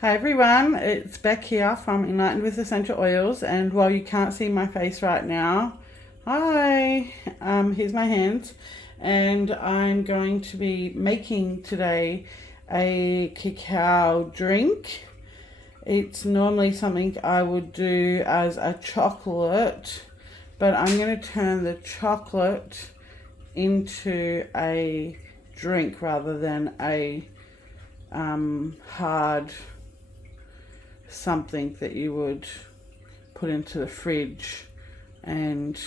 Hi everyone, it's Beck here from Enlightened with Essential Oils, and while you can't see my face right now, hi, here's my hands, and I'm going to be making today a cacao drink. It's normally something I would do as a chocolate, but I'm going to turn the chocolate into a drink rather than a hard something that you would put into the fridge and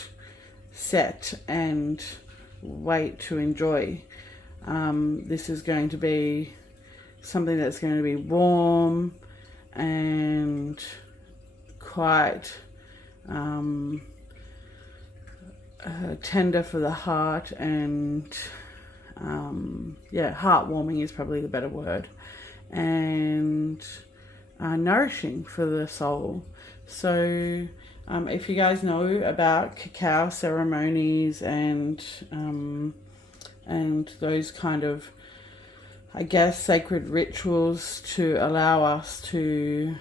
set and wait to enjoy. This is going to be something that's going to be warm and quite tender for the heart, and heartwarming is probably the better word, and nourishing for the soul. So if you guys know about cacao ceremonies and those kind of, I guess, sacred rituals to allow us to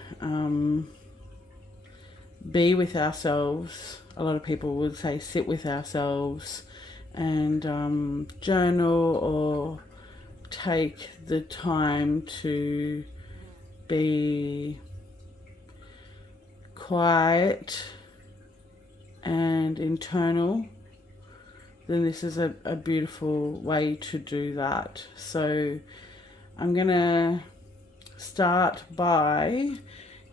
be with ourselves, a lot of people would say sit with ourselves and journal or take the time to be quiet and internal, then this is a beautiful way to do that. So I'm gonna start by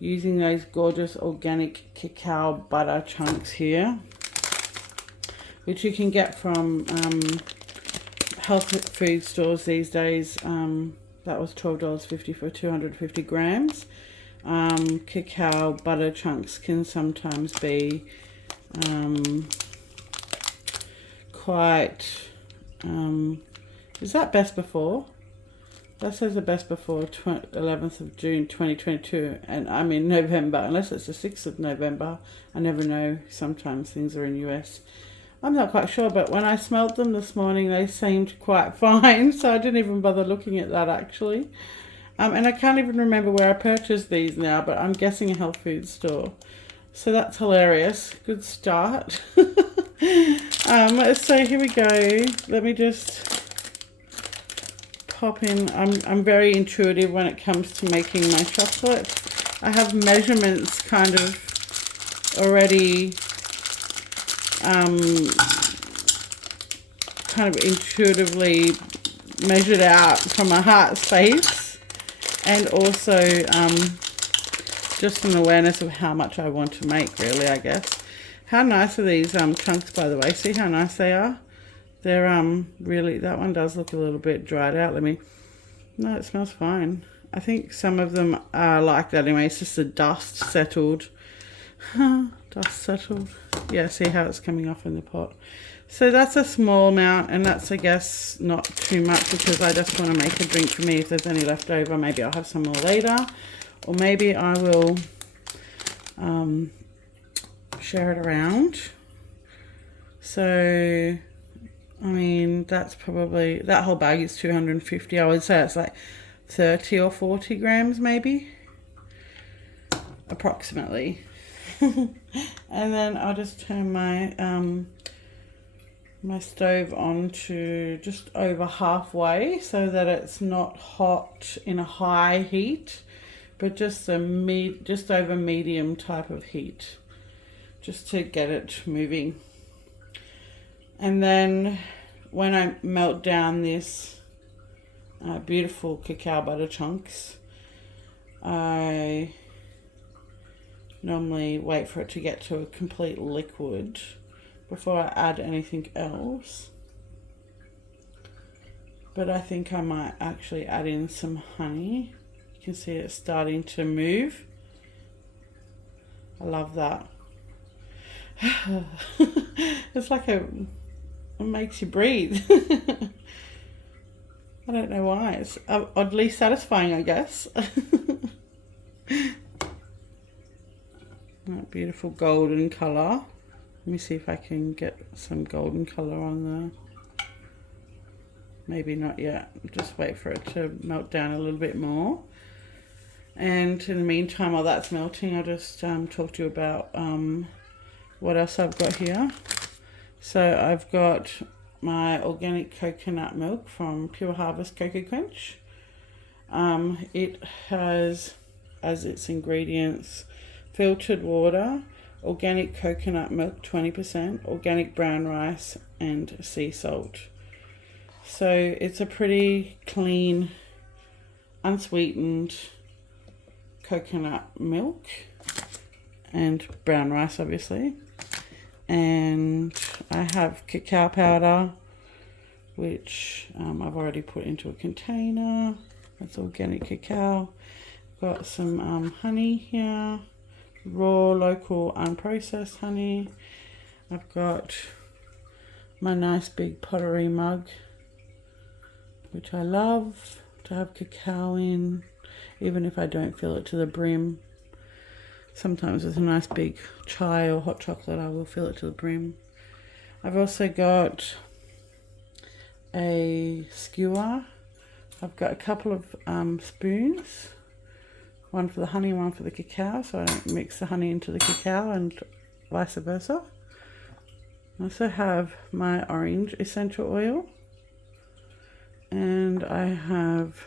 using those gorgeous organic cacao butter chunks here, which you can get from health food stores these days. That was $12.50 for 250 grams. Cacao butter chunks can sometimes be quite... is that best before? That says the best before 11th of June 2022, and I'm in November, unless it's the 6th of November. I never know. Sometimes things are in US. I'm not quite sure, but when I smelled them this morning, they seemed quite fine, so I didn't even bother looking at that actually. And I can't even remember where I purchased these now, but I'm guessing a health food store. So that's hilarious. Good start. So here we go. Let me just pop in. I'm very intuitive when it comes to making my chocolate. I have measurements kind of already kind of intuitively measured out from my heart space, and also just an awareness of how much I want to make, really, I guess. How nice are these chunks, by the way? See how nice they are? They're really, that one does look a little bit dried out. No, it smells fine. I think some of them are like that anyway. It's just the dust settled. Dust settled. Yeah, see how it's coming off in the pot. So that's a small amount, and that's, I guess, not too much because I just want to make a drink for me. If there's any left over, maybe I'll have some more later, or maybe I will share it around. So, I mean, that's probably, that whole bag is 250. I would say it's like 30 or 40 grams maybe, approximately. And then I'll just turn my my stove on to just over halfway so that it's not hot in a high heat, but just just over medium type of heat, just to get it moving. And then when I melt down this beautiful cacao butter chunks, I normally wait for it to get to a complete liquid before I add anything else. But I think I might actually add in some honey. You can see it's starting to move. I love that. It's like it makes you breathe. I don't know why. It's oddly satisfying, I guess. That beautiful golden colour. Let me see if I can get some golden colour on there. Maybe not yet. Just wait for it to melt down a little bit more. And in the meantime, while that's melting, I'll just talk to you about what else I've got here. So I've got my organic coconut milk from Pure Harvest Cocoa Quench. It has as its ingredients filtered water, organic coconut milk 20%, organic brown rice, and sea salt. So it's a pretty clean, unsweetened coconut milk and brown rice, obviously. And I have cacao powder, which I've already put into a container. That's organic cacao. Got some honey here, raw, local, unprocessed honey. I've got my nice big pottery mug, which I love to have cacao in, even if I don't fill it to the brim. Sometimes with a nice big chai or hot chocolate, I will fill it to the brim. I've also got a skewer. I've got a couple of spoons, one for the honey, one for the cacao, so I don't mix the honey into the cacao and vice versa. I also have my orange essential oil, and I have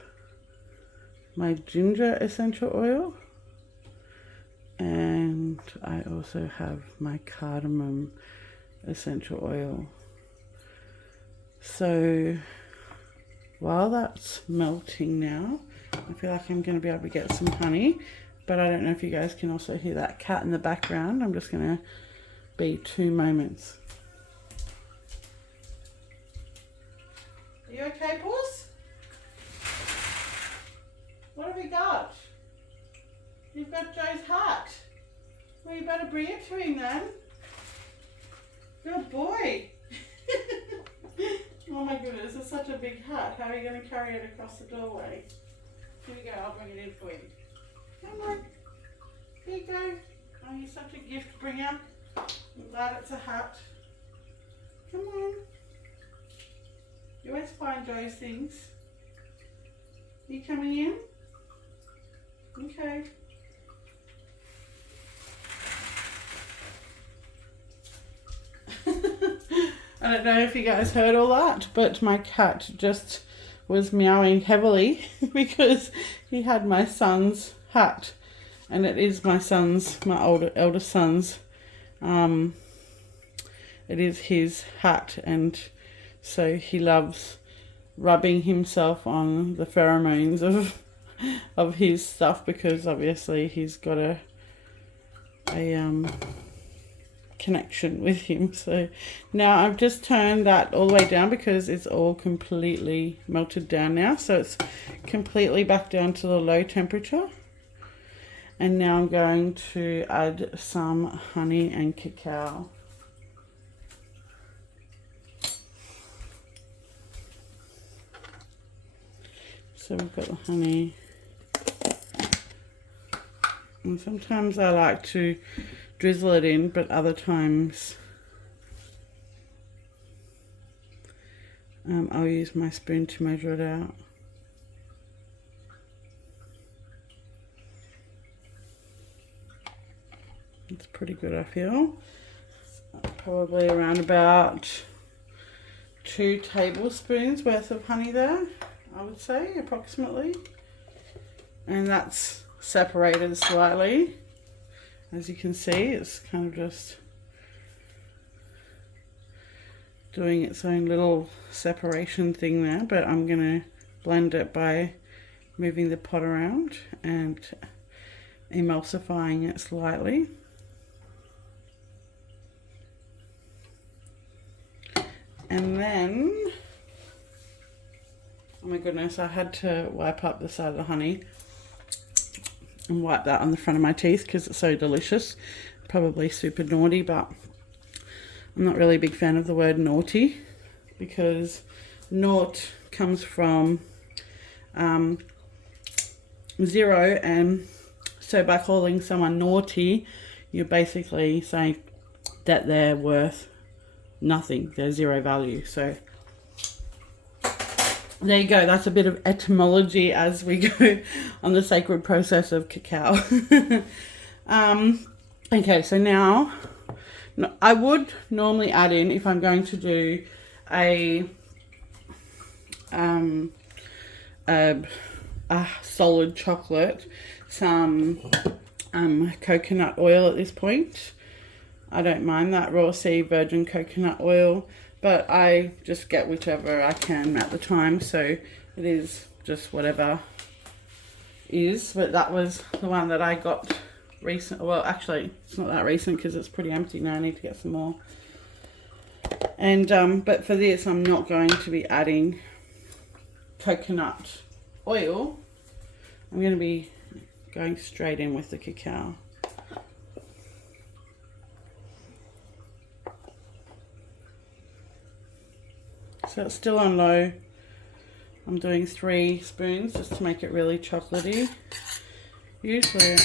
my ginger essential oil, and I also have my cardamom essential oil. So while that's melting now, I feel like I'm going to be able to get some honey, but I don't know if you guys can also hear that cat in the background. I'm just going to be 2 moments. Are you okay, Puss? What have we got? You've got Joe's hat. Well, you better bring it to him then. Good boy. Oh my goodness, it's such a big hat. How are you going to carry it across the doorway? Here we go, I'll bring it in for you. Come on. Here you go. Oh, you're such a gift bringer. I'm glad it's a hat. Come on. You always find Joe's things. You coming in? Okay. I don't know if you guys heard all that, but my cat just was meowing heavily because he had my son's hat, and it is my eldest son's. It is his hat, and so he loves rubbing himself on the pheromones of his stuff, because obviously he's got a connection with him. So now I've just turned that all the way down because it's all completely melted down now, so it's completely back down to the low temperature. And now I'm going to add some honey and cacao. So we've got the honey, and sometimes I like to drizzle it in, but other times I'll use my spoon to measure it out. It's pretty good, I feel. Probably around about 2 tablespoons worth of honey there, I would say, approximately. And that's separated slightly. As you can see, it's kind of just doing its own little separation thing there, but I'm going to blend it by moving the pot around and emulsifying it slightly. And then, oh my goodness, I had to wipe up the side of the honey and wipe that on the front of my teeth because it's so delicious. Probably super naughty, but I'm not really a big fan of the word naughty, because naught comes from 0, and so by calling someone naughty, you're basically saying that they're worth nothing, they're 0 value. So there you go. That's a bit of etymology as we go on the sacred process of cacao. Okay, so now I would normally add in, if I'm going to do a solid chocolate, some coconut oil at this point. I don't mind that raw seed virgin coconut oil, but I just get whichever I can at the time, so it is just whatever is. But that was the one that I got recent. Well, actually it's not that recent because it's pretty empty now. I need to get some more. And but for this I'm not going to be adding coconut oil. I'm going to be going straight in with the cacao. So it's still on low. I'm doing 3 spoons just to make it really chocolatey. Usually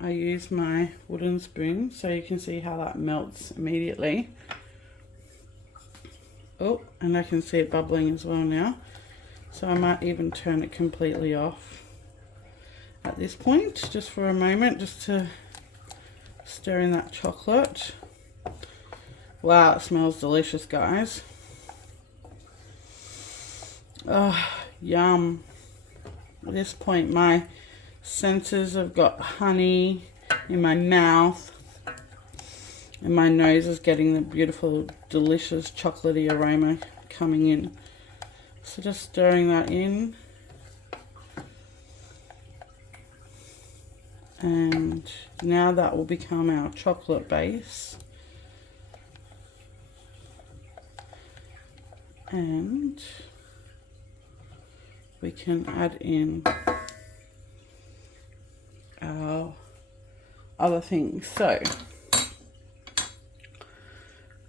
I use my wooden spoon so you can see how that melts immediately. Oh, and I can see it bubbling as well now. So I might even turn it completely off at this point, just for a moment, just to stir in that chocolate. Wow, it smells delicious, guys. Oh, yum. At this point my senses have got honey in my mouth and my nose is getting the beautiful delicious chocolatey aroma coming in. So just stirring that in, and now that will become our chocolate base. And we can add in our other things. So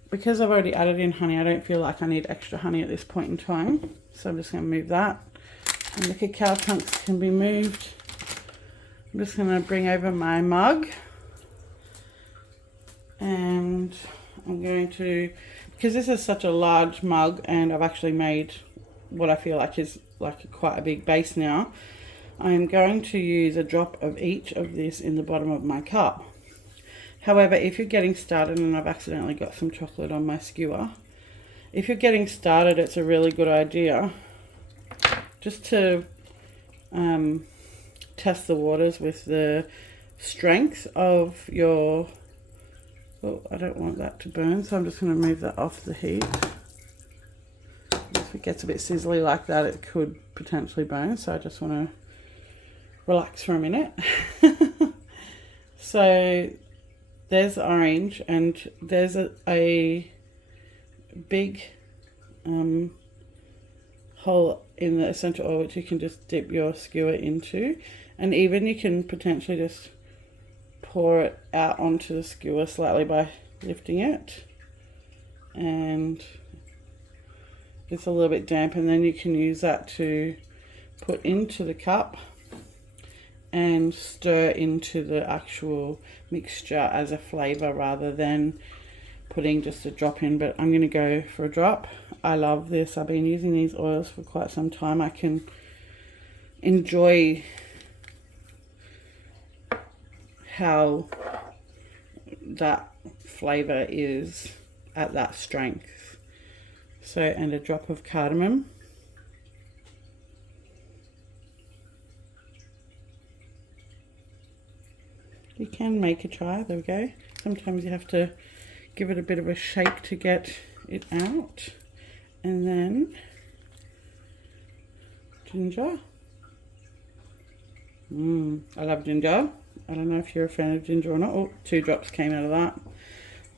because I've already added in honey, I don't feel like I need extra honey at this point in time. So I'm just going to move that. And the cacao chunks can be moved. I'm just going to bring over my mug. And I'm going to, because this is such a large mug and I've actually made what I feel like is like quite a big base now, I'm going to use a drop of each of this in the bottom of my cup. However, if you're getting started, and I've accidentally got some chocolate on my skewer, if you're getting started, it's a really good idea just to test the waters with the strength of your, oh, I don't want that to burn, so I'm just going to move that off the heat. If it gets a bit sizzly like that, it could potentially burn, so I just want to relax for a minute. So there's the orange, and there's a big hole in the essential oil which you can just dip your skewer into, and even you can potentially just pour it out onto the skewer slightly by lifting it, and it's a little bit damp, and then you can use that to put into the cup and stir into the actual mixture as a flavor rather than putting just a drop in. But I'm going to go for a drop. I love this. I've been using these oils for quite some time. I can enjoy how that flavor is at that strength. So, and a drop of cardamom. You can make a try, there we go. Sometimes you have to give it a bit of a shake to get it out. And then ginger. I love ginger. I don't know if you're a fan of ginger or not. Oh, 2 drops came out of that.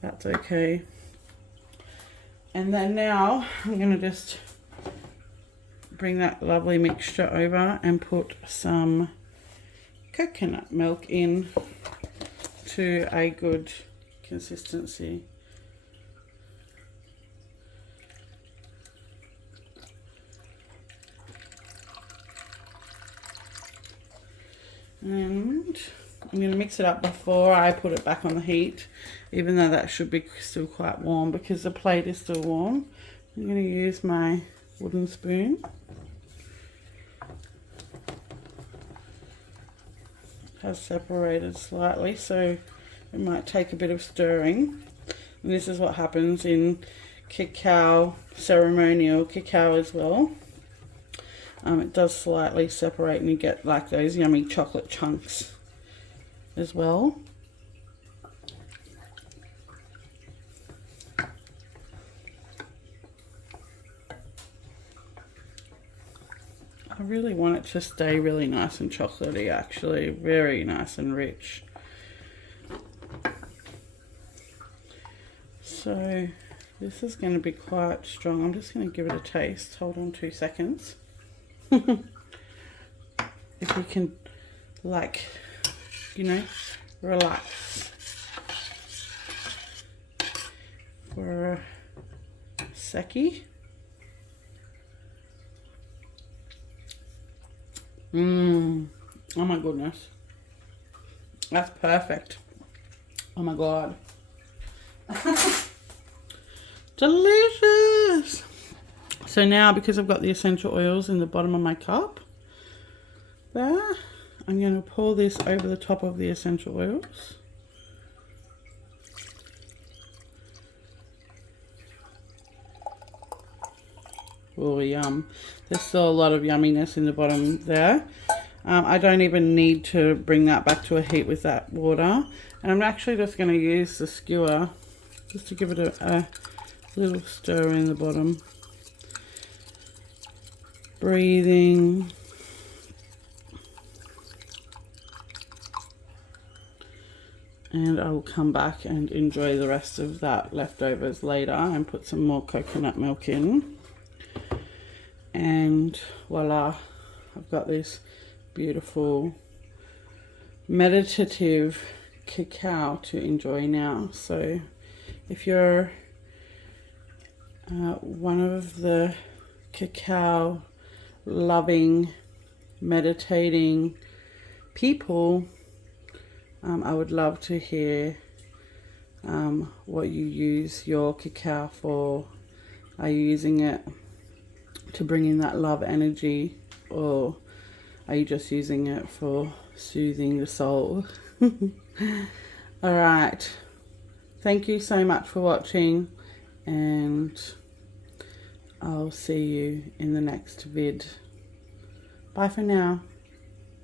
That's okay. And then now I'm going to just bring that lovely mixture over and put some coconut milk in to a good consistency. And I'm going to mix it up before I put it back on the heat, even though that should be still quite warm because the plate is still warm. I'm going to use my wooden spoon has separated slightly, so it might take a bit of stirring. And this is what happens in cacao, ceremonial cacao as well. It does slightly separate and you get like those yummy chocolate chunks as well. I really want it to stay really nice and chocolatey, actually, very nice and rich. So this is going to be quite strong. I'm just going to give it a taste. Hold on 2 seconds. If you can, like, you know, relax for a secchi. Oh my goodness. That's perfect. Oh my god. Delicious. So now, because I've got the essential oils in the bottom of my cup there, I'm going to pour this over the top of the essential oils. Oh, yum. There's still a lot of yumminess in the bottom there. I don't even need to bring that back to a heat with that water. And I'm actually just going to use the skewer just to give it a little stir in the bottom. Breathing. And I will come back and enjoy the rest of that leftovers later and put some more coconut milk in. And voila, I've got this beautiful meditative cacao to enjoy now. So if you're one of the cacao loving, meditating people, I would love to hear what you use your cacao for. Are you using it to bring in that love energy, or are you just using it for soothing the soul? Alright, thank you so much for watching, and I'll see you in the next vid. Bye for now.